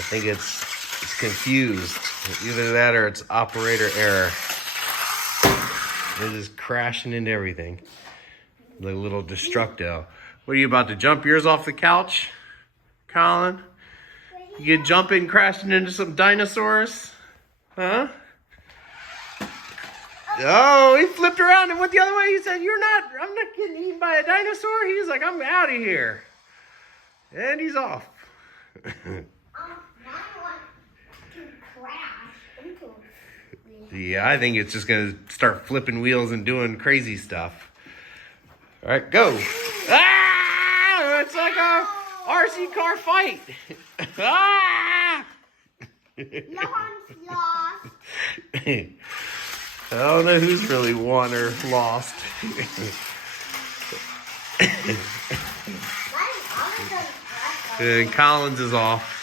think it's confused. Either that or it's operator error. It is crashing into everything. The little Destructo. What are you about to jump yours off the couch, Colin? You get jumping, crashing into some dinosaurs? Huh? Oh, he flipped around and went the other way. He said, I'm not getting eaten by a dinosaur. He's like, I'm out of here. And he's off. Yeah, I think it's just going to start flipping wheels and doing crazy stuff. All right, go. Ah! It's like a RC car fight. Ah! No one's lost. I don't know who's really won or lost. And Collins is off.